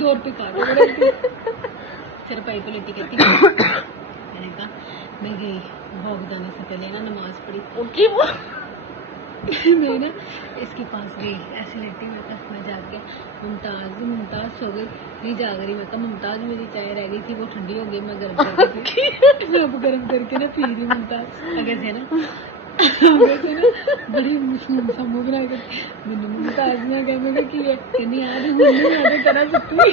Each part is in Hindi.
दौर पे काटो फिर पाइप लेटी कहती मैंने कहा मैं गई भोग जाने से पहले ना नमाज पढ़ी मैं ना इसके पास गई ऐसे लेटी मैं जाके मुमताज सो गई नहीं जाग रही। मैं कहा मुमताज मेरी चाय रह गई थी वो ठंडी हो गई मैं गर्म करके मैं अब गर्म करके ना पी रही मुमताज अगर से ना बड़ी मुश्किल सा मुंह बना कर मैंने मुमताज ने कहा मैं कि कहनी यार हुन्ने आगे करा सकती मैं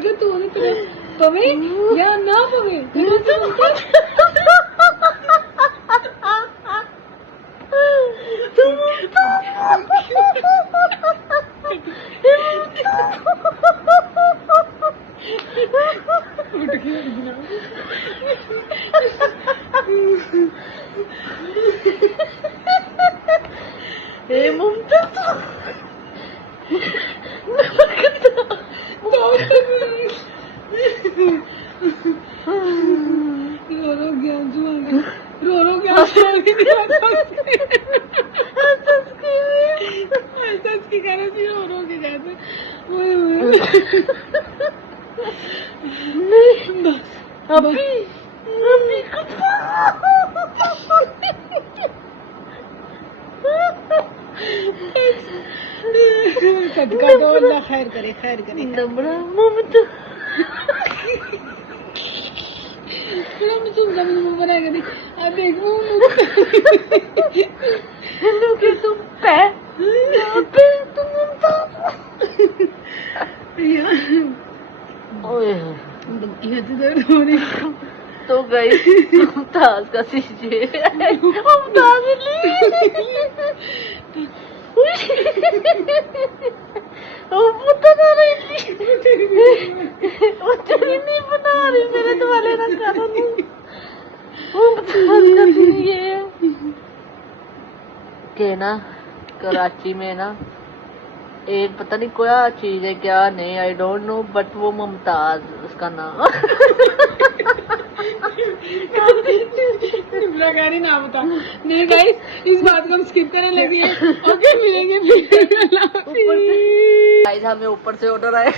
कहा तू ने तेरा पवे या ना पवे सदका दो अल्लाह खैर करे नबरा ममता बनाएगा देख अब देख हेलो कि तुम पे तुम तो गई मुमताज का सीजे मुमताज पता नहीं बता रही मेरे तुम्हारे ना के ना कराची में ना एक पता नहीं क्या चीज है क्या नहीं आई डोंट नो बट वो मुमताज उसका नाम ना बता नहीं गाइस इस बात को हम स्किप करने लगे हैं ओके मिलेंगे गाइस हमें ऊपर से ऑर्डर आए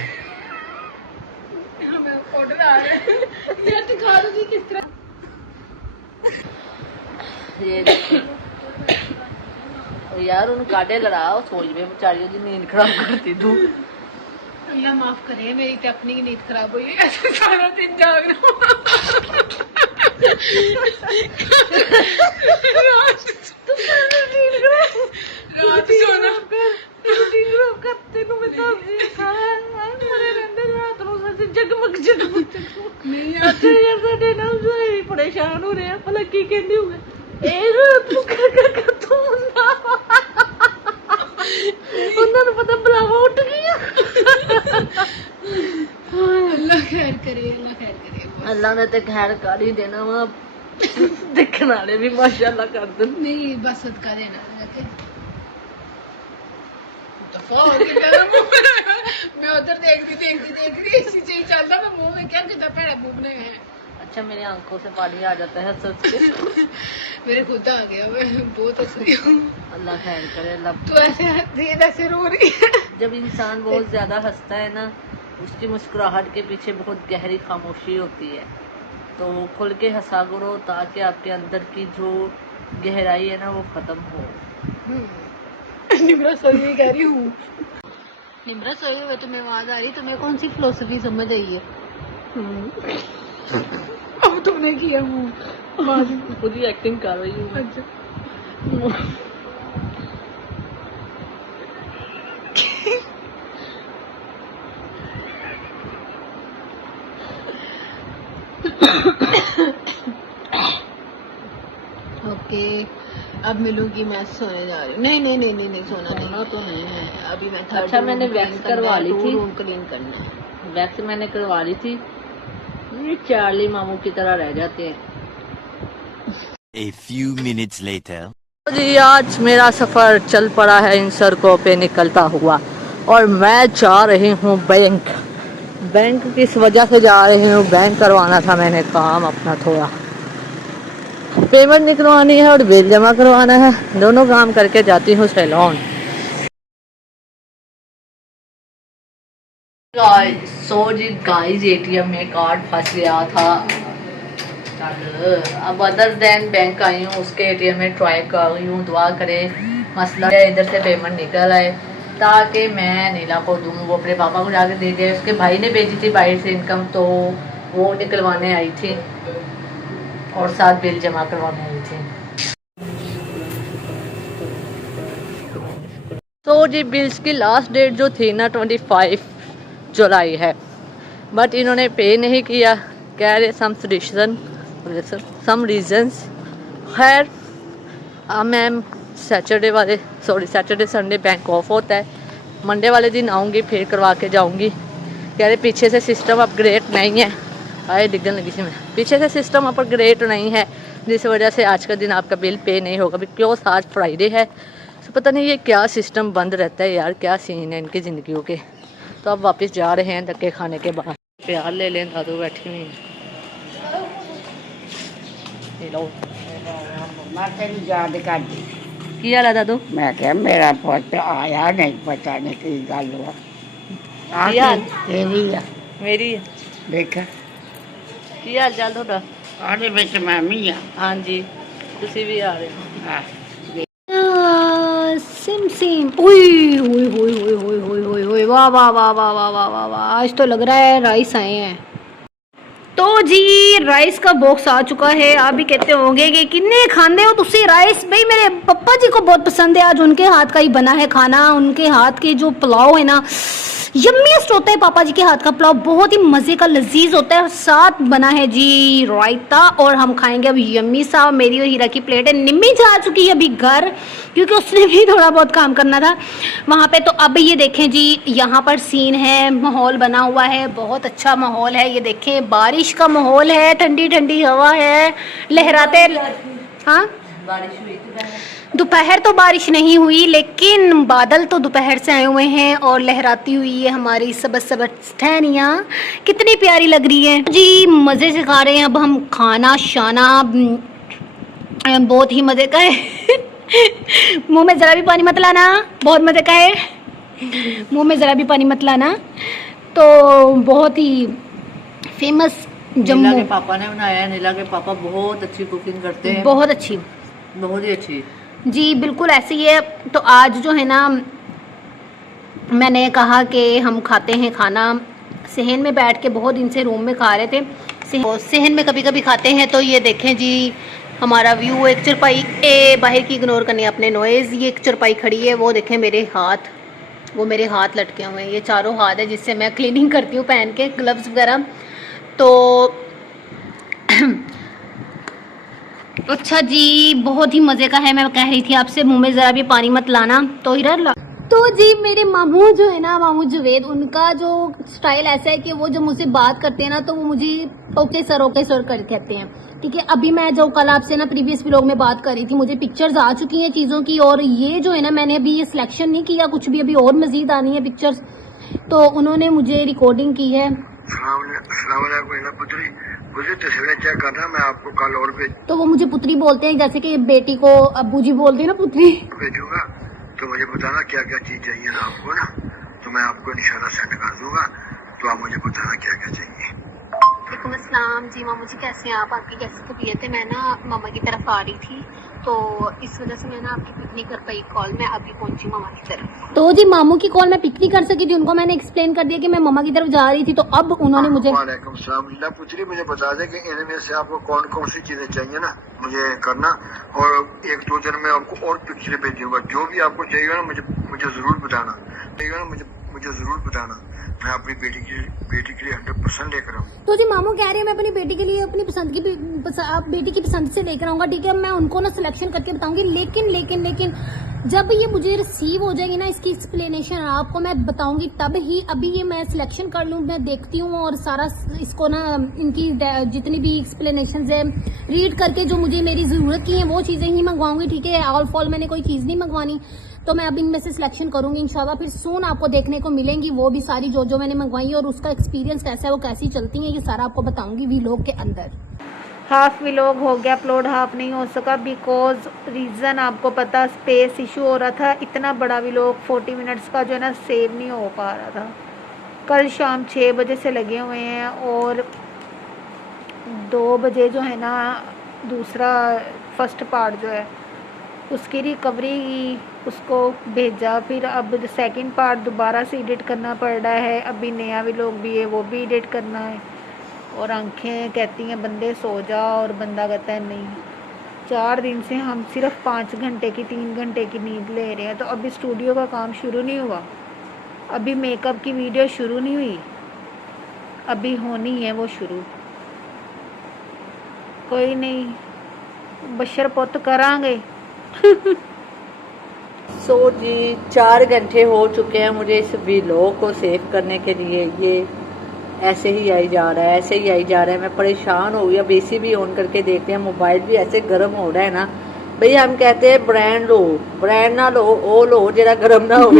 हमें ऑर्डर आ रहा है यार दिखा दो जी किस तरह ये यार उन काटे लड़ाओ सोच में बेचारियों की नींद खराब करती तू अल्लाह माफ करे मेरी तो अपनी की नींद खराब हुई है ऐसे सारा दिन जाग रात सोना करते नु मैं मरे रहंदे रात नु जगमग नहीं अच्छा यार साडे नाल जो परेशान हो रहे हैं भला की कहंदे होगे ए रात नु कर तू ਉਹਨਾਂ ਨੂੰ ਪਤਾ ਬਲਾਵਾ ਉੱਠ ਗਈਆਂ ਅੱਲਾ ਖੈਰ ਕਰੇ ਅੱਲਾ ਨੇ ਤੇ ਖੈਰ ਕਰ ਹੀ ਦੇਣਾ ਵਾ ਦੇਖਣ ਵਾਲੇ ਵੀ ਮਾਸ਼ਾਅੱਲਾ ਕਰ ਦੇਣ ਨਹੀਂ ਬਸ ਸਦਕਾ ਦੇਣਾ ਤੇ ਦਫਾ ਹੋ ਗਿਆ ਮੈਂ ਉਧਰ ਦੇਖਦੀ ਇसी चीज ਚੱਲਦਾ ਮੈਂ ਮੂੰਹ ਵੇਖਿਆ ਕਿਦਾਂ ਭੈੜਾ ਮੂੰਹ ਬਣਾਇਆ ਹੈ अच्छा मेरी आंखों से पानी आ जाता है सच के मेरे खुद आ गया मैं बहुत हंस रही हूँ अल्लाह खैर करे अल्लाह तो ऐसे रो रही है जब इंसान बहुत ज्यादा हंसता है ना उसकी मुस्कुराहट के पीछे बहुत गहरी खामोशी होती है तो खुल के हंसा करो ताकि आपके अंदर की जो गहराई है ना वो खत्म हो निम्रा सोई कह रही हूँ निम्रा सोई हुए तुम्हें आवाज आ रही तुम्हें कौन सी फिलोसफी समझ आई है अब तुमने किया मुँह खुद ही एक्टिंग कर रही हूँ अच्छा ओके अब मिलूंगी मैं सोने जा रही हूँ नहीं सोना तो नहीं है अभी मैं अच्छा मैंने वैक्स करवा ली थी रूम क्लीन करना है वैक्स मैंने करवा ली थी चार्ली मामू की तरह रह जाते हैं A few minutes later. जी आज मेरा सफर चल पड़ा है इन सड़कों पे निकलता हुआ और मैं जा रही हूँ बैंक किस वजह से जा रही हूँ बैंक करवाना था मैंने काम अपना थोड़ा पेमेंट निकलवानी है और बिल जमा करवाना है, दोनों काम करके जाती हूँ सैलून। गाइस एटीएम में कार्ड फंस गया था। अब अदर देन बैंक आई हूँ, उसके एटीएम में ट्राई कर रही हूँ। दुआ करें मसला इधर से पेमेंट निकल आए ताकि मैं नीला को दूँ। वो अपने पापा को जाके दे दिया, उसके भाई ने भेजी थी बाहर से इनकम, तो वो निकलवाने आई थी और साथ बिल जमा करवाने आई थी। तो जी बिल्स की लास्ट डेट जो थी ना 25 जुलाई है, बट इन्होंने पे नहीं किया, कह रहे सम रीजंस। खैर ma'am Saturday Sunday bank of होता है, मंडे वाले दिन आऊँगी फिर करवा के जाऊँगी। कह रहे पीछे से सिस्टम अपग्रेड नहीं है, आए डिगन लगी थी मैं, पीछे से सिस्टम अपग्रेड नहीं है, जिस वजह से आज का दिन आपका बिल पे नहीं होगा। बिकॉज आज फ्राइडे है, तो पता नहीं ये क्या सिस्टम बंद रहता है यार, क्या सीन है इनकी ज़िंदगियों के। तो अब वापस जा रहे हैं धक्के खाने के बाद। प्यार ले लें, दादू बैठी हुई हैं। याद कर दी की हाल है दादू? मैं क्या मेरा पुत आया नहीं, पता नहीं की गल हुआ। की हाल? तेरी है मेरी देखा की हाल चाल थोड़ा? आने ਵਿੱਚ मैं भी हाँ। हाँ जी, तुसी भी आ रहे हो? हाँ सिम सिम ओए ओए ओए ओए ओए ओए ओए ओए वाह वाह वाह वाह वाह वाह वाह वाह, आज तो लग रहा है राइस आए हैं। तो जी राइस का बॉक्स आ चुका है। आप भी कहते होंगे कि किन्ने खांदे हो तुसी राइस? भाई मेरे पप्पा जी को बहुत पसंद है, आज उनके हाथ का ही बना है खाना। उनके हाथ के जो पुलाव है ना, यम्मीस्ट होता है। पापा जी के हाथ का पुलाव बहुत ही मज़े का लजीज होता है। साथ बना है जी रायता और हम खाएंगे अब यम्मी सा। मेरी और हीरा की प्लेट है। निम्मी जा चुकी है अभी घर, क्योंकि उसने भी थोड़ा बहुत काम करना था वहाँ पे। तो अब ये देखें जी, यहाँ पर सीन है, माहौल बना हुआ है, बहुत अच्छा माहौल है। ये देखें बारिश का माहौल है, ठंडी ठंडी हवा है, लहराते। हाँ बारिश हुई थी दोपहर तो बारिश नहीं हुई, लेकिन बादल तो दोपहर से आए हुए हैं और लहराती हुई है हमारी सबज सबज टहनियाँ, कितनी प्यारी लग रही है जी। मज़े से खा रहे हैं अब हम खाना शाना, बहुत ही मज़े का है। मुंह में ज़रा भी पानी मत लाना, बहुत मज़े का है, मुंह में ज़रा भी पानी मत लाना। तो बहुत ही फेमस नीला के पापा ने बनाया है। नीला के पापा बहुत अच्छी कुकिंग करते हैं, बहुत अच्छी, बहुत ही अच्छी जी, बिल्कुल ऐसी है। तो आज जो है ना, मैंने कहा कि हम खाते हैं खाना सहन में बैठ के, बहुत दिन से रूम में खा रहे थे, सहन में कभी कभी खाते हैं। तो ये देखें जी हमारा व्यू, एक चरपाई बाहर की इग्नोर करनी है अपने नॉइज़। ये एक चरपाई खड़ी है, वो देखें मेरे हाथ, वो मेरे हाथ लटके हुए हैं, ये चारों हाथ है जिससे मैं क्लीनिंग करती हूँ पहन के ग्लव्स वगैरह। तो अच्छा जी, बहुत ही मज़े का है। मैं कह रही थी आपसे मुंह में ज़रा भी पानी मत लाना। तो हीरा तो जी मेरे मामू जो है ना, मामू जुवेद, उनका जो स्टाइल ऐसा है कि वो जब मुझसे बात करते हैं ना, तो वो मुझे ओके सर कर कहते हैं। ठीक है, अभी मैं जो कल आपसे ना प्रीवियस व्लॉग में बात कर रही थी, मुझे पिक्चर्स आ चुकी हैं चीज़ों की, और ये जो है ना, मैंने अभी ये सिलेक्शन नहीं किया कुछ भी, अभी और मज़ीद आनी है पिक्चर्स। तो उन्होंने मुझे रिकॉर्डिंग की है। मुझे तस्वीरें चेक करना, मैं आपको कल और तो वो मुझे पुत्री बोलते हैं, जैसे कि बेटी को अब्बू जी बोलते हैं ना, पुत्री भेजूंगा। तो मुझे बताना क्या क्या चीज चाहिए ना आपको ना, तो मैं आपको निशाना सेंड कर दूंगा, तो आप मुझे बताना क्या क्या चाहिए। वालेकुम अस्सलाम जी, मामू जी कैसे हैं आप? आपकी कैसी तबीयत है? मैं ना मामा की तरफ आ रही थी, तो इस वजह से मैं ना आपकी पिक नहीं कर पाई कॉल। मैं अभी पहुंची मामा की तरफ। तो जी मामू की कॉल मैं पिक नहीं कर सकी थी, उनको मैंने एक्सप्लेन कर दिया कि मैं मामा की तरफ जा रही थी। तो अब उन्होंने मुझे वालेकुम सलाम लीला पुत्री, मुझे बता दें कि इनमें से आपको कौन कौन सी चीजें चाहिए ना, मुझे करना, और एक दो दिन में आपको और पिक्चरें भेजूंगा। जो भी आपको चाहिए ना मुझे जरूर बताना, मुझे जरूर बताना। मैं अपनी बेटी के लिए 100% लेकर आऊँ। तो जी मामू कह रहे हैं मैं अपनी बेटी के लिए अपनी पसंद की बेटी की पसंद से लेकर आऊंगा। ठीक है, मैं उनको ना सिलेक्शन करके बताऊंगी, लेकिन जब ये मुझे रिसीव हो जाएगी ना, इसकी एक्सप्लेनेशन आपको मैं बताऊंगी तब ही। अभी ये मैं सिलेक्शन कर लूँ, मैं देखती हूँ और सारा इसको ना, इनकी जितनी भी एक्सप्लेनेशन है रीड करके, जो मुझे मेरी ज़रूरत की है वो चीज़ें ही मंगवाऊंगी। ठीक है, ऑल फॉल मैंने कोई चीज़ नहीं मंगवानी। तो मैं अब इनमें से सिलेक्शन करूंगी इंशाल्लाह, फिर सून आपको देखने को मिलेंगी वो भी सारी जो मैंने मंगवाई, और उसका एक्सपीरियंस कैसा है, वो कैसी चलती है, ये सारा आपको बताऊंगी व्लॉग के अंदर। हाफ व्लॉग हो गया अपलोड, हाफ नहीं हो सका बिकॉज रीज़न आपको पता, स्पेस इशू हो रहा था। इतना बड़ा व्लॉग 40 मिनट्स का जो है ना सेव नहीं हो पा रहा था। कल शाम 6 बजे से लगे हुए हैं और 2 बजे जो है ना दूसरा फर्स्ट पार्ट जो है उसकी रिकवरी की, उसको भेजा। फिर अब सेकंड पार्ट दोबारा से एडिट करना पड़ रहा है। अभी नया व्लॉग भी है, वो भी एडिट करना है। और आंखें कहती हैं बंदे सो जा, और बंदा कहता है नहीं। 4 दिन से हम सिर्फ 5 घंटे की 3 घंटे की नींद ले रहे हैं। तो अभी स्टूडियो का काम शुरू नहीं हुआ, अभी मेकअप की वीडियो शुरू नहीं हुई, अभी होनी है वो शुरू। कोई नहीं, बशर पुत करांगे। सो जी 4 घंटे हो चुके हैं मुझे इस व्लॉग को सेव करने के लिए। ये ऐसे ही आई जा रहा है, ऐसे ही आई जा रहा है। मैं परेशान हो गई। अब एसी भी ऑन करके देखते हैं, मोबाइल भी ऐसे गर्म हो रहा है ना भाई। हम कहते हैं ब्रांड लो, ब्रांड ना लो, ओ लो जरा गर्म ना हो।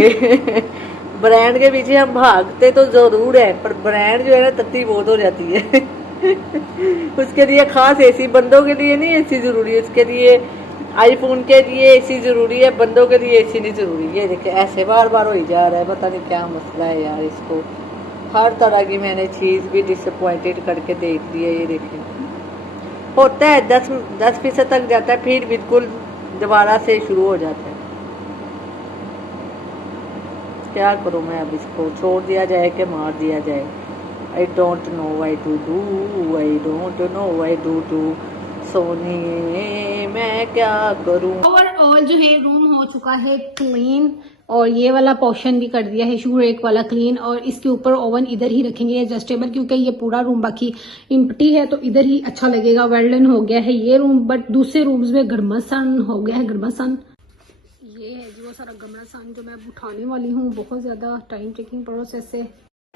ब्रांड के पीछे हम भागते तो जरूर है, पर ब्रांड जो है ना तत्ती बहुत हो जाती है। उसके लिए खास एसी, बंदों के लिए नहीं एसी जरूरी है, उसके लिए आईफोन के लिए एसी जरूरी है, बंदों के लिए एसी नहीं जरूरी। ये देखे ऐसे बार बार हो ही जा रहा है, पता नहीं क्या मसला है यार। इसको हर तरह की मैंने चीज़ भी डिसअपॉइंटेड करके देख ली है। ये देखें होता है 10% तक जाता है, फिर बिल्कुल दोबारा से शुरू हो जाता है। क्या करूँ मैं, अब इसको छोड़ दिया जाए कि मार दिया जाए। I don't know why to do, I don't know why to do. Soni मैं क्या करूँ। ओवरऑल जो है रूम हो चुका है क्लीन, और ये वाला पोर्शन भी कर दिया है शू रेक वाला क्लीन। और इसके ऊपर ओवन इधर ही रखेंगे एडजस्टेबल, क्योंकि ये पूरा रूम बाकी इम्प्टी है तो इधर ही अच्छा लगेगा। वेल डन हो गया है ये रूम, बट दूसरे रूम्स में घमासान हो गया है, घमासान। ये है जी वो सारा घमासान जो मैं उठाने वाली हूँ, बहुत ज्यादा टाइम टेकिंग प्रोसेस है।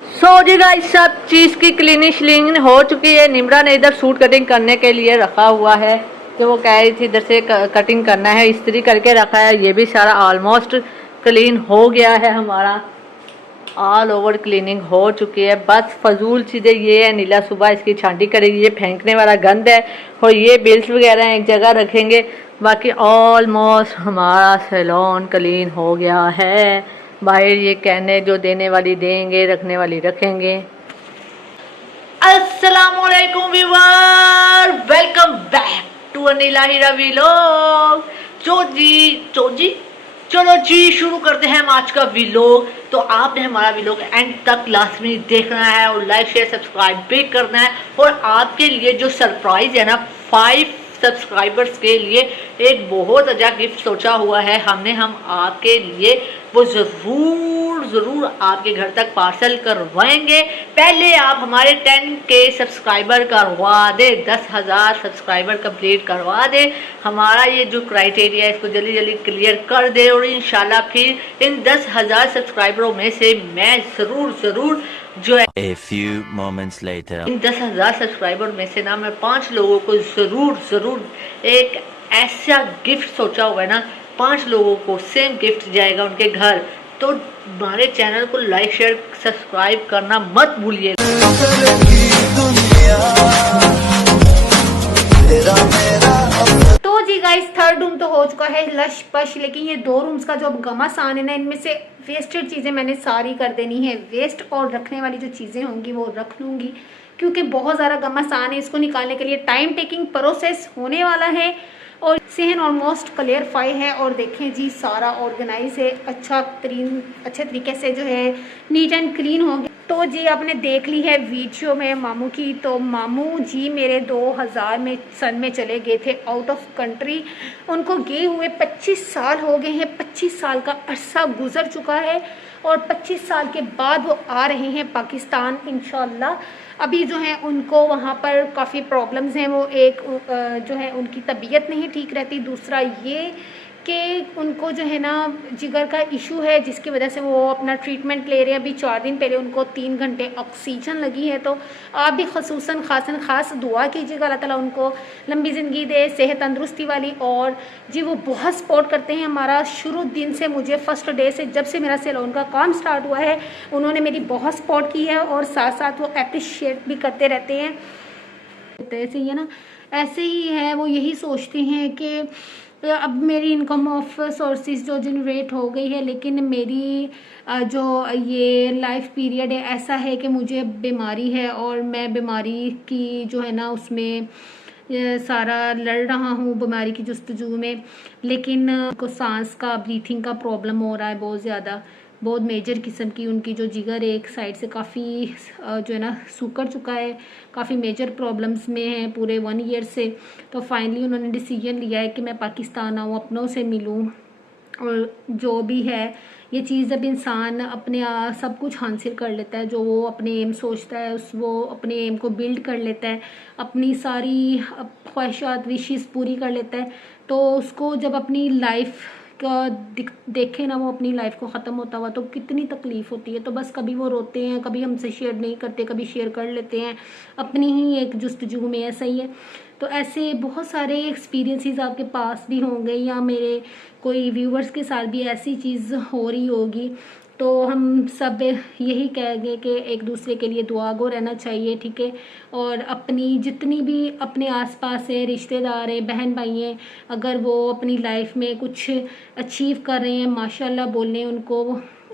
सो जी गाइस सब चीज़ की क्लीनिंग हो चुकी है। निम्रा ने इधर सूट कटिंग करने के लिए रखा हुआ है, तो वो कह रही थी इधर से कटिंग करना है, इस्त्री करके रखा है। ये भी सारा ऑलमोस्ट क्लीन हो गया है हमारा, ऑल ओवर क्लीनिंग हो चुकी है। बस फजूल चीज़ें ये है, नीला सुबह इसकी छांटी करेगी, ये फेंकने वाला गंद है, और ये बिल्स वगैरह एक जगह रखेंगे। बाकी ऑलमोस्ट हमारा सैलून क्लीन हो गया है। बाहर ये कहने जो देने वाली देंगे, रखने वाली रखेंगे। अस्सलामुअलैकुम viewer, welcome back to Anila Heera vlog. चलो जी शुरू करते हैं हम आज का व्लॉग। तो आपने हमारा व्लॉग एंड तक लाजमी देखना है और लाइक शेयर सब्सक्राइब भी करना है। और आपके लिए जो सरप्राइज है ना 5 सब्सक्राइबर्स के लिए एक बहुत अच्छा गिफ्ट सोचा हुआ है हमने। हम आपके लिए वो ज़रूर आपके घर तक पार्सल करवाएंगे। पहले आप हमारे 10K सब्सक्राइबर करवा दे, 10,000 सब्सक्राइबर कंप्लीट करवा दे। हमारा ये जो क्राइटेरिया है इसको जल्दी जल्दी क्लियर कर दे, और इंशाल्लाह फिर इन 10,000 सब्सक्राइबरों में से मैं ज़रूर जो है A few moments later. In 10,000 subscriber में से ना मैं 5 लोगों को ज़रूर एक ऐसा गिफ्ट सोचा हुआ है ना, 5 लोगों को सेम गिफ्ट जाएगा उनके घर। तो हमारे चैनल को लाइक शेयर सब्सक्राइब करना मत भूलिए। तो जी गाइस थर्ड रूम तो हो चुका है लश पश, लेकिन ये 2 रूम्स का जो अब घमासान है ना, इनमें से वेस्टेड चीज़ें मैंने सारी कर देनी है वेस्ट, और रखने वाली जो चीज़ें होंगी वो रख लूँगी, क्योंकि बहुत ज़्यादा घमासान है। इसको निकालने के लिए टाइम टेकिंग प्रोसेस होने वाला है। और सेहन ऑलमोस्ट क्लियरफाई है, और देखें जी सारा ऑर्गेनाइज है, अच्छे तरीके से जो है नीट एंड क्लीन हो गया। तो जी आपने देख ली है वीडियो में मामू की, तो मामू जी मेरे 2000 में सन में चले गए थे आउट ऑफ कंट्री। उनको गए हुए 25 साल हो गए हैं, 25 साल का अरसा गुजर चुका है, और 25 साल के बाद वो आ रहे हैं पाकिस्तान इंशाल्लाह। अभी जो है उनको वहाँ पर काफ़ी प्रॉब्लम्स हैं। वो एक जो है उनकी तबीयत नहीं ठीक रहती, दूसरा ये कि उनको जो है ना जिगर का इशू है, जिसकी वजह से वो अपना ट्रीटमेंट ले रहे हैं। अभी 4 दिन पहले उनको 3 घंटे ऑक्सीजन लगी है। तो आप भी खसूसन खास दुआ कीजिएगा, अल्लाह ताला उनको लंबी ज़िंदगी दे, सेहत तंदुरुस्ती वाली। और जी वो बहुत सपोर्ट करते हैं हमारा शुरू दिन से, मुझे फर्स्ट डे से जब से मेरा सैलून का काम स्टार्ट हुआ है उन्होंने मेरी बहुत सपोर्ट की है, और साथ साथ वो अप्रिशिएट भी करते रहते हैं। ऐसे ही है ना, ऐसे ही है, वो यही सोचते हैं कि अब मेरी इनकम ऑफ सोर्सेज जो जनरेट हो गई है, लेकिन मेरी जो ये लाइफ पीरियड है ऐसा है कि मुझे बीमारी है और मैं बीमारी की जो है ना उसमें सारा लड़ रहा हूँ, बीमारी की जस्तजू में। लेकिन को सांस का, ब्रीथिंग का प्रॉब्लम हो रहा है बहुत ज़्यादा, बहुत मेजर किस्म की। उनकी जो जिगर एक साइड से काफ़ी जो है ना सूखड़ चुका है, काफ़ी मेजर प्रॉब्लम्स में है पूरे 1 ईयर से। तो फाइनली उन्होंने डिसीजन लिया है कि मैं पाकिस्तान आऊँ, अपनों से मिलूँ, और जो भी है ये चीज़ जब इंसान अपने सब कुछ हासिल कर लेता है, जो वो अपने एम सोचता है वो अपने एम को बिल्ड कर लेता है, अपनी सारी ख्वाहिशात विशेस पूरी कर लेता है, तो उसको जब अपनी लाइफ का देखे ना वो अपनी लाइफ को ख़त्म होता हुआ, तो कितनी तकलीफ़ होती है। तो बस कभी वो रोते हैं, कभी हमसे शेयर नहीं करते, कभी शेयर कर लेते हैं अपनी ही एक जुस्तजू में, ऐसा ही है। तो ऐसे बहुत सारे एक्सपीरियंसेस आपके पास भी होंगे या मेरे कोई व्यूवर्स के साथ भी ऐसी चीज़ हो रही होगी। तो हम सब यही कहेंगे कि एक दूसरे के लिए दुआगो रहना चाहिए, ठीक है। और अपनी जितनी भी अपने आसपास है, रिश्तेदार हैं, बहन भाई हैं, अगर वो अपनी लाइफ में कुछ अचीव कर रहे हैं, माशाल्लाह बोलें, उनको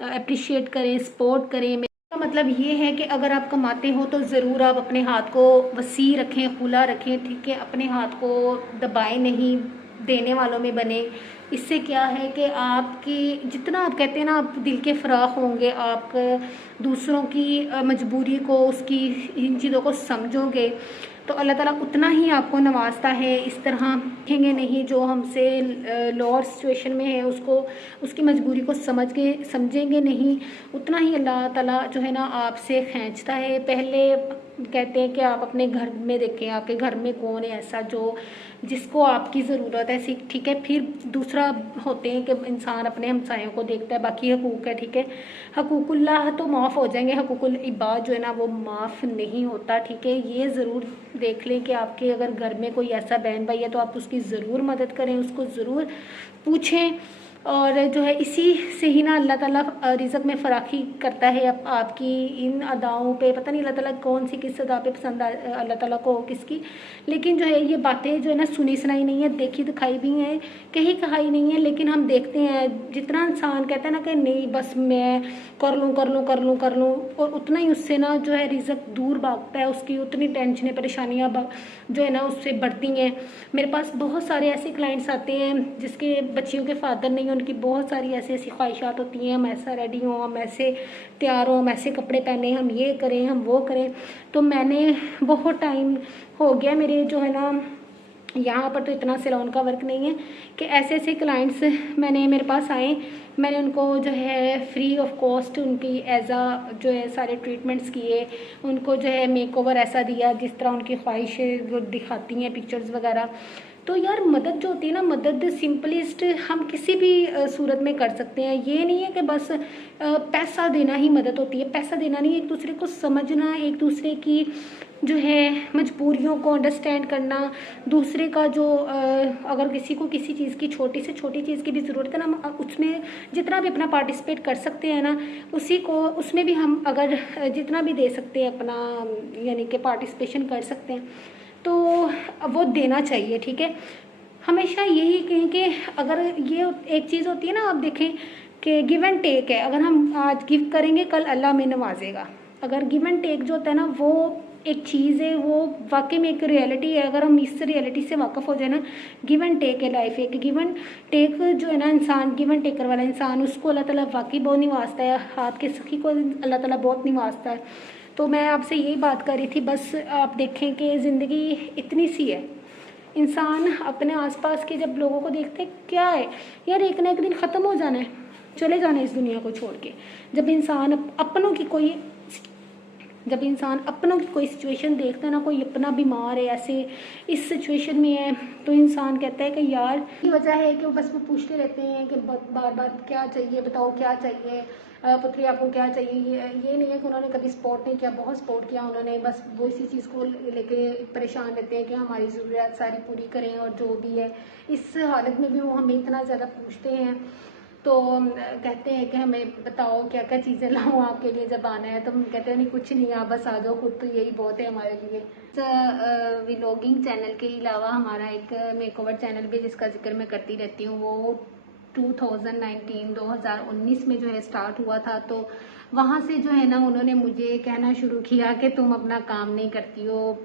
अप्रिशिएट करें, सपोर्ट करें। मेरा मतलब ये है कि अगर आप कमाते हो तो ज़रूर आप अपने हाथ को वसी रखें, खुला रखें, ठीक है। अपने हाथ को दबाए नहीं, देने वालों में बने। इससे क्या है कि आपकी जितना आप कहते हैं ना आप दिल के फराख होंगे, आप दूसरों की मजबूरी को, उसकी इन चीज़ों को समझोगे, तो अल्लाह ताला उतना ही आपको नवाजता है। इस तरह देखेंगे नहीं, जो हमसे लोअर सिचुएशन में है उसको, उसकी मजबूरी को समझेंगे नहीं, उतना ही अल्लाह ताला जो है ना आपसे खींचता है। पहले कहते हैं कि आप अपने घर में देखें, आपके घर में कौन है ऐसा जो जिसको आपकी ज़रूरत है, ठीक है। फिर दूसरा होते हैं कि इंसान अपने हमसायों को देखता है, बाकी हकूक़ है, ठीक है। हकूक़ुल्लाह तो माफ़ हो जाएंगे, हकूक़ुल इबाद जो है ना वो माफ़ नहीं होता, ठीक है। ये ज़रूर देख लें कि आपके अगर घर में कोई ऐसा बहन भाई है तो आप उसकी ज़रूर मदद करें, उसको ज़रूर पूछें। और जो है इसी से ही ना अल्लाह ताला रिज़्क़ में फ़राखी करता है। अब आपकी इन अदाओं पे पता नहीं अल्लाह ताला कौन सी किस अदा पे पसंद अल्लाह ताला को किसकी, लेकिन जो है ये बातें जो है ना सुनी सुनाई नहीं है, देखी दिखाई भी हैं, कहीं कहाई नहीं है। लेकिन हम देखते हैं जितना इंसान कहता है ना कि नहीं बस मैं कर लूँ कर लूँ कर लूँ कर लूँ, और उतना ही उससे ना जो है रिज़्क़ दूर भागता है, उसकी उतनी टेंशनें परेशानियाँ जो है ना उससे बढ़ती हैं। मेरे पास बहुत सारे ऐसे क्लाइंट्स आते हैं जिसके बच्चियों के फादर नहीं, उनकी बहुत सारी ऐसी ऐसी ख्वाहिशात होती हैं, हम ऐसा रेडी हों, हम ऐसे तैयार हों, हम ऐसे कपड़े पहने, हम ये करें, हम वो करें। तो मैंने बहुत टाइम हो गया मेरे जो है ना यहाँ पर तो इतना सैलून का वर्क नहीं है कि ऐसे ऐसे क्लाइंट्स मेरे पास आए, मैंने उनको जो है फ्री ऑफ कॉस्ट उनकी जो है सारे ट्रीटमेंट्स किए, उनको जो है मेकओवर ऐसा दिया जिस तरह उनकी ख्वाहिशें दिखाती हैं पिक्चर्स वगैरह। तो यार मदद जो होती है ना, मदद सिंपलिस्ट हम किसी भी सूरत में कर सकते हैं। ये नहीं है कि बस पैसा देना ही मदद होती है, पैसा देना नहीं, एक दूसरे को समझना, एक दूसरे की जो है मजबूरियों को अंडरस्टैंड करना, दूसरे का जो अगर किसी को किसी चीज़ की छोटी से छोटी चीज़ की भी ज़रूरत है ना, हम उसमें जितना भी अपना पार्टिसिपेट कर सकते हैं ना, उसी को उसमें भी हम अगर जितना भी दे सकते हैं अपना, यानी कि पार्टिसिपेशन कर सकते हैं, तो वो देना चाहिए, ठीक है। हमेशा यही कहें कि अगर ये एक चीज़ होती है ना, आप देखें कि गिव एंड टेक है, अगर हम आज गिव करेंगे कल अल्लाह में नवाजेगा। अगर गिव एंड टेक जो होता है ना वो एक चीज़ है, वो वाकई में एक रियलिटी है। अगर हम इस रियलिटी से वाकफ़ हो जाए ना, गिव एंड टेक है लाइफ, एक गिव एंड टेक जो है ना, इंसान गिव एंड टेकर वाला इंसान, उसको अल्लाह ताला वाकई बहुत निवाजता है, हाथ के सखी को अल्लाह ताला बहुत निवाजता है। तो मैं आपसे यही बात कर रही थी, बस आप देखें कि ज़िंदगी इतनी सी है, इंसान अपने आसपास के जब लोगों को देखते हैं, क्या है यार, एक ना एक दिन ख़त्म हो जाना है, चले जाना है इस दुनिया को छोड़ के। जब इंसान अपनों की कोई सिचुएशन देखता है ना, कोई अपना बीमार है, ऐसे इस सिचुएशन में है, तो इंसान कहता है कि यार ये वजह है कि बस वो पूछते रहते हैं कि बार बार क्या चाहिए, बताओ क्या चाहिए, पुत्री आपको क्या चाहिए। ये नहीं है कि उन्होंने कभी सपोर्ट नहीं किया, बहुत सपोर्ट किया उन्होंने, बस वो इसी चीज़ को लेके परेशान रहते हैं कि हमारी ज़रूरियात सारी पूरी करें, और जो भी है इस हालत में भी वो हमें इतना ज़्यादा पूछते हैं। तो कहते हैं कि हमें बताओ क्या क्या चीज़ें लाऊं आपके लिए जब आना है, तो हम कहते हैं नहीं कुछ नहीं, आप बस आ जाओ खुद, तो यही बहुत है हमारे लिए। व्लॉगिंग चैनल के अलावा हमारा एक मेकओवर चैनल भी जिसका जिक्र मैं करती रहती हूँ, वो 2019 में जो है स्टार्ट हुआ था। तो वहाँ से जो है ना उन्होंने मुझे कहना शुरू किया कि तुम अपना काम नहीं करती हो।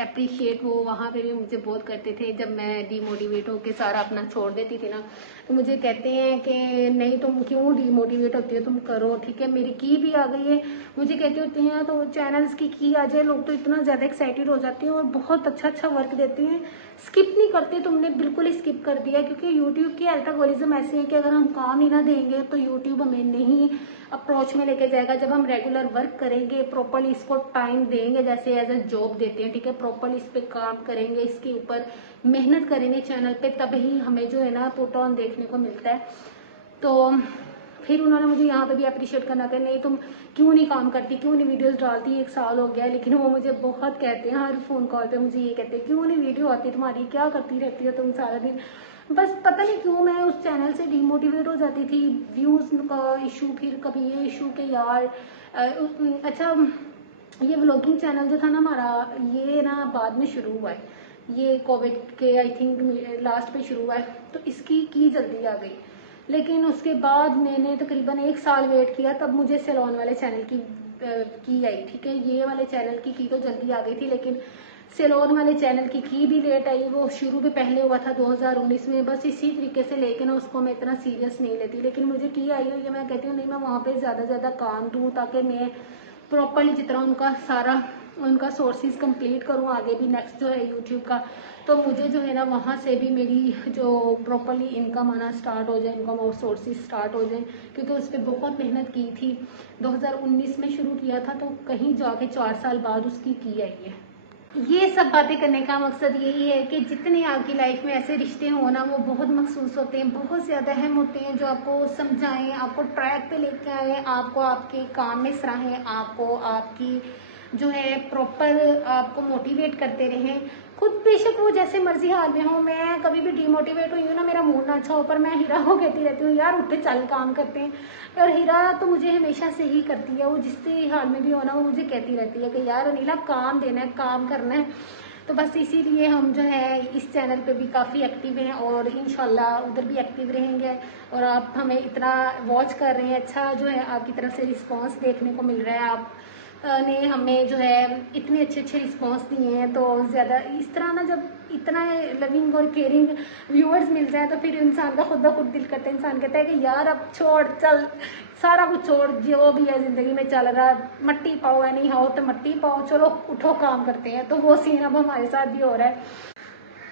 अप्रिशिएट वो वहाँ पे भी मुझे बहुत करते थे। जब मैं डीमोटिवेट होकर सारा अपना छोड़ देती थी ना, तो मुझे कहते हैं कि नहीं तुम क्यों डीमोटिवेट होती हो, तुम करो, ठीक है। मेरी की भी आ गई है, मुझे कहती होती हैं तो चैनल्स की आ जाए, लोग तो इतना ज़्यादा एक्साइटेड हो जाते हैं और बहुत अच्छा वर्क देते हैं, स्किप नहीं करते। तुमने बिल्कुल ही स्किप कर दिया, क्योंकि यूट्यूब की एल्गोरिथम ऐसी है कि अगर हम काम ही ना देंगे तो यूट्यूब हमें नहीं अप्रोच में लेके जाएगा। जब हम रेगुलर वर्क करेंगे, प्रॉपरली इसको टाइम देंगे, जैसे एज अ जॉब देते हैं, ठीक है, प्रॉपरली इस पे काम करेंगे, इसके ऊपर मेहनत करेंगे चैनल पे, तभी हमें जो है ना पुट ऑन देखने को मिलता है। तो फिर उन्होंने मुझे यहाँ पे भी अप्रिशिएट करना कि नहीं तुम क्यों नहीं काम करती, क्यों नहीं वीडियोस डालती, 1 साल हो गया। लेकिन वो मुझे बहुत कहते हैं, हर फोन कॉल पे मुझे ये कहते हैं क्यों नहीं वीडियो आती तुम्हारी, क्या करती रहती हो तुम सारा दिन। बस पता नहीं क्यों मैं उस चैनल से डीमोटिवेट हो जाती थी। व्यूज़ का इशू, फिर कभी ये इशू के यार अच्छा ये व्लॉगिंग चैनल जो था ना हमारा, ये ना बाद में शुरू हुआ है, ये कोविड के आई थिंक लास्ट पे शुरू हुआ है, तो इसकी की जल्दी आ गई। लेकिन उसके बाद मैंने तकरीबन 1 साल वेट किया, तब मुझे सैलून वाले चैनल की आई, ठीक है। ये वाले चैनल की तो जल्दी आ गई थी, लेकिन सैलून वाले चैनल की भी लेट आई। वो शुरू भी पहले हुआ था 2019 में, बस इसी तरीके से, लेकिन उसको मैं इतना सीरियस नहीं लेती। लेकिन मुझे की आई हुई है, मैं कहती हूँ नहीं मैं वहाँ पे ज़्यादा काम दूँ, ताकि मैं प्रॉपरली जितना उनका सोर्सेज कंप्लीट करूँ आगे भी नेक्स्ट जो है यूट्यूब का, तो मुझे जो है ना वहाँ से भी मेरी जो प्रॉपरली इनकम आना स्टार्ट हो जाए, इनकम और सोर्सेज स्टार्ट हो जाए। क्योंकि उस पर बहुत मेहनत की थी, 2019 में शुरू किया था, तो कहीं जाके 4 साल बाद उसकी की आई है। ये सब बातें करने का मकसद यही है कि जितने आपकी लाइफ में ऐसे रिश्ते हो ना, वो बहुत मखसूस होते हैं, बहुत ज़्यादा अहम होते हैं, जो आपको समझाएं, आपको ट्रैक पे लेके आए, आपको आपके काम में सराहें, आपको आपकी जो है प्रॉपर आपको मोटिवेट करते रहें। खुद बेशक वो जैसे मर्जी हाल में हो, मैं कभी भी डीमोटिवेट हुई हूँ ना, मेरा मूड ना अच्छा हो, पर मैं हीरा को कहती रहती हूँ यार उठे चल काम करते हैं। और हीरा तो मुझे हमेशा से ही करती है, वो जिससे हाल में भी हो ना, वो मुझे कहती रहती है कि यार अनिला काम देना है, काम करना है। तो बस इसीलिए हम जो है इस चैनल पे भी काफ़ी एक्टिव हैं, और इंशाल्लाह उधर भी एक्टिव रहेंगे। और आप हमें इतना वॉच कर रहे हैं, अच्छा जो है आपकी तरफ से रिस्पांस देखने को मिल रहा है, आप ने हमें जो है इतने अच्छे रिस्पांस दिए हैं। तो ज़्यादा इस तरह ना, जब इतना लविंग और केयरिंग व्यूअर्स मिल जाए, तो फिर इंसान का खुद ब खुद दिल करता है, इंसान कहता है कि यार अब छोड़, चल सारा कुछ छोड़, जो भी है ज़िंदगी में चल रहा, मट्टी पाओ या नहीं हो तो मट्टी पाओ, चलो उठो काम करते हैं। तो वो सीन अब हमारे साथ भी हो रहा है।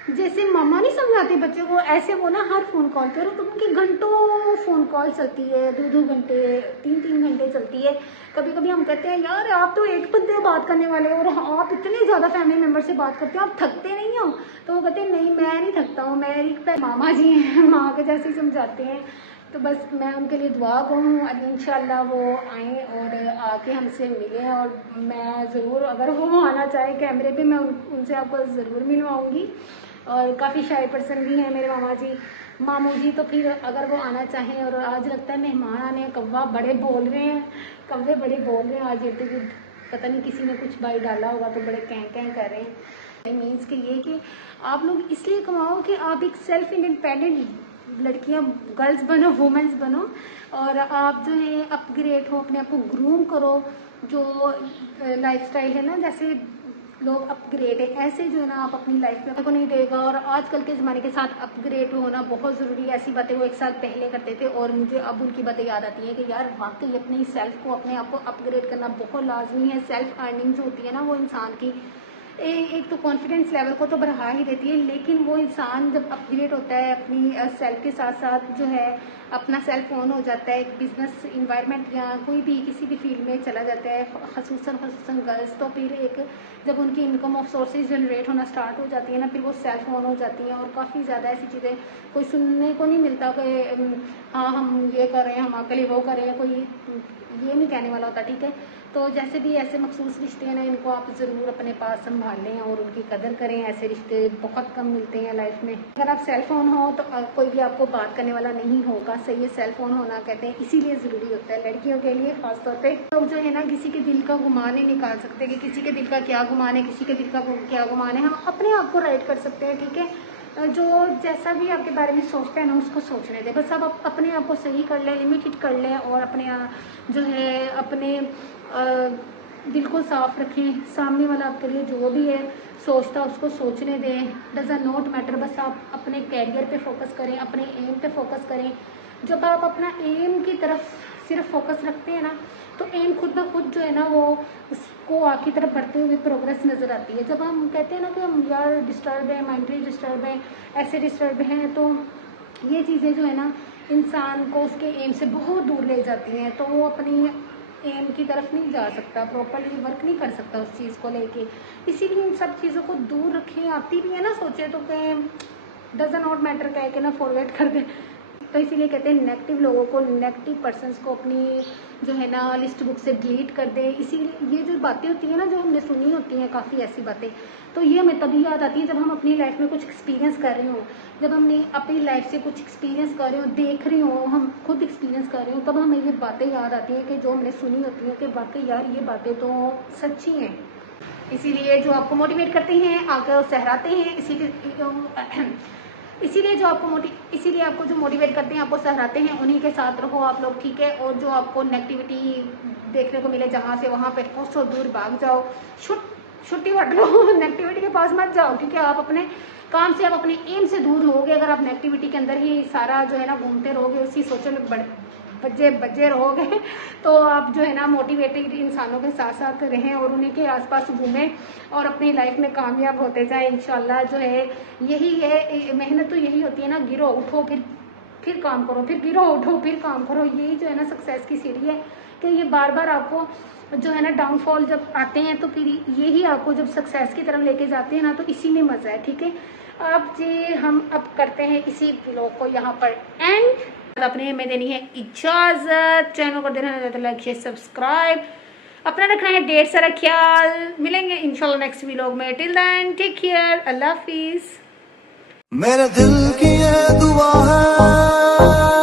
जैसे मामा नहीं समझाते बच्चों को, ऐसे वो ना हर फ़ोन कॉल पे, तो उनकी घंटों फ़ोन कॉल चलती है, 2-2 घंटे 3-3 घंटे चलती है। कभी कभी हम कहते हैं यार आप तो एक बंदे से बात करने वाले हो, और आप इतने ज़्यादा फैमिली मेम्बर से बात करते हो, आप थकते नहीं हो? तो वो कहते हैं नहीं मैं नहीं थकता हूँ, मेरी मामा जी हैं, माँ के जैसे ही समझाते हैं। तो बस मैं उनके लिए दुआ करूँ, इंशाल्लाह वो आएँ और आके हमसे मिलें। और मैं ज़रूर, अगर वो आना चाहे कैमरे पे, मैं उनसे आपको ज़रूर मिलवाऊँगी। और काफ़ी शाय पर्सन भी हैं मेरे मामू जी, तो फिर अगर वो आना चाहें। और आज लगता है मेहमान आने हैं, कौवा बड़े बोल रहे हैं, कौवे बड़े बोल रहे हैं आज इर्द गिर्द, पता नहीं किसी ने कुछ बाई डाला होगा तो बड़े कैं कर रहे हैं। मीन्स कि ये कि आप लोग इसलिए कमाओ कि आप एक सेल्फ इंडिपेंडेंट लड़कियां, गर्ल्स बनो, वुमेन्स बनो, और आप जो है अपग्रेड हो, अपने आप को ग्रूम करो। जो लाइफस्टाइल है ना, जैसे लोग अपग्रेड है, ऐसे जो है ना आप अपनी लाइफ में को नहीं देगा। और आजकल के ज़माने के साथ अपग्रेड होना बहुत ज़रूरी है। ऐसी बातें वो 1 साल पहले करते थे, और मुझे अब उनकी बातें याद आती हैं कि यार वाकई अपनी सेल्फ को, अपने आप को अपग्रेड करना बहुत लाजमी है। सेल्फ अर्निंग जो होती है ना, वो इंसान की एक तो कॉन्फिडेंस लेवल को तो बढ़ा ही देती है, लेकिन वो इंसान जब अपग्रेड होता है अपनी सेल्फ के साथ साथ जो है अपना सेल्फ ऑन हो जाता है, एक बिजनेस इन्वायरमेंट या कोई भी किसी भी फील्ड में चला जाता है, खसूसन गर्ल्स, तो फिर एक जब उनकी इनकम ऑफ सोर्सेज जनरेट होना स्टार्ट हो जाती है ना, फिर वो सेल्फ ऑन हो जाती हैं। और काफ़ी ज़्यादा ऐसी चीज़ें कोई सुनने को नहीं मिलता कि हाँ हम ये कर रहे हैं, हम आपके लिए वो कर रहे हैं, कोई ये नहीं कहने वाला होता, ठीक है। तो जैसे भी ऐसे मखसूस रिश्ते हैं ना, इनको आप ज़रूर अपने पास संभाल लें और उनकी कदर करें। ऐसे रिश्ते बहुत कम मिलते हैं लाइफ में। अगर आप सेल्फ ऑन हो तो कोई भी आपको बात करने वाला नहीं होगा, सही है, सेल फोन होना कहते हैं इसीलिए ज़रूरी होता है लड़कियों के लिए खासतौर पे। तो जो है ना किसी के दिल का गुमान नहीं निकाल सकते कि किसी के दिल का क्या गुमान है, किसी के दिल का क्या गुमान है। हम अपने आप को राइट कर सकते हैं, ठीक है। जो जैसा भी आपके बारे में सोचते हैं ना उसको सोचने दें, बस आप अपने आप को सही कर लें, लिमिटेड कर लें और अपने जो है अपने दिल को साफ रखें। सामने वाला आपके लिए जो भी है सोचता उसको सोचने दें, डज़ नॉट मैटर। बस आप अपने कैरियर पे फोकस करें, अपने एम पे फोकस करें। जब आप अपना एम की तरफ सिर्फ फोकस रखते हैं ना तो एम खुद ब खुद जो है ना वो उसको आगे तरफ बढ़ते हुए प्रोग्रेस नज़र आती है। जब हम कहते हैं ना कि हम यार डिस्टर्ब है, मेंटली डिस्टर्ब है, ऐसे डिस्टर्ब हैं, तो ये चीज़ें जो है ना इंसान को उसके एम से बहुत दूर ले जाती हैं। तो वो अपनी एम की तरफ नहीं जा सकता, प्रॉपरली वर्क नहीं कर सकता उस चीज़ को लेके। इसीलिए इन सब चीज़ों को दूर रखें। आती भी है ना सोचे तो कहें डज़ नॉट मैटर कह के ना फॉरवर्ड कर दें। तो इसीलिए कहते हैं नेगेटिव लोगों को, नेगेटिव पर्सन्स को अपनी जो है ना लिस्ट बुक से डिलीट कर दें। इसीलिए ये जो बातें होती हैं ना जो हमने सुनी होती हैं काफ़ी ऐसी बातें, तो ये हमें तभी याद आती है जब हम अपनी लाइफ में कुछ एक्सपीरियंस कर रहे हों, जब हमने अपनी लाइफ से कुछ एक्सपीरियंस कर रहे हो, देख रहे हो, हम खुद एक्सपीरियंस कर रहे हो, तब हमें ये बातें याद आती हैं कि जो हमने सुनी होती हैं कि वाकई यार ये बातें तो सच्ची हैं। इसीलिए जो आपको मोटिवेट करते हैं आगे सहराते हैं, इसीलिए आपको जो मोटिवेट करते हैं आपको सहराते हैं, उन्हीं के साथ रहो आप लोग, ठीक है। और जो आपको नेगेटिविटी देखने को मिले जहाँ से वहाँ पे कोसों दूर भाग जाओ, छुट्टी हट लो, नेगेटिविटी के पास मत जाओ, क्योंकि आप अपने काम से, आप अपने एम से दूर रहोगे अगर आप नेगेटिविटी के अंदर ही सारा जो है ना घूमते रहोगे, उसी सोचों में बजे रहोगे। तो आप जो है ना मोटिवेटेड इंसानों के साथ साथ रहें और उन्हीं के आसपास घूमें और अपनी लाइफ में कामयाब होते जाएं इंशाल्लाह। जो है यही है मेहनत, तो यही होती है ना, गिरो उठो फिर काम करो, फिर गिरो उठो फिर काम करो। यही जो है ना सक्सेस की सीढ़ी है कि ये बार बार आपको जो है ना डाउनफॉल जब आते हैं तो फिर यही आपको जब सक्सेस की तरफ लेके जाते हैं ना, तो इसी में मज़ा है, ठीक है। अब जी हम अब करते हैं इसी व्लॉग को यहाँ पर एंड। अपने में देनी है इजाज़त, चैनल को देना है लाइक शेयर सब्सक्राइब, अपना रखना है ढेर सारा ख्याल। मिलेंगे इंशाल्लाह नेक्स्ट व्लॉग में। टिल देन टेक केयर, अल्लाह हाफिज़। मेरे दिल की ये दुआ है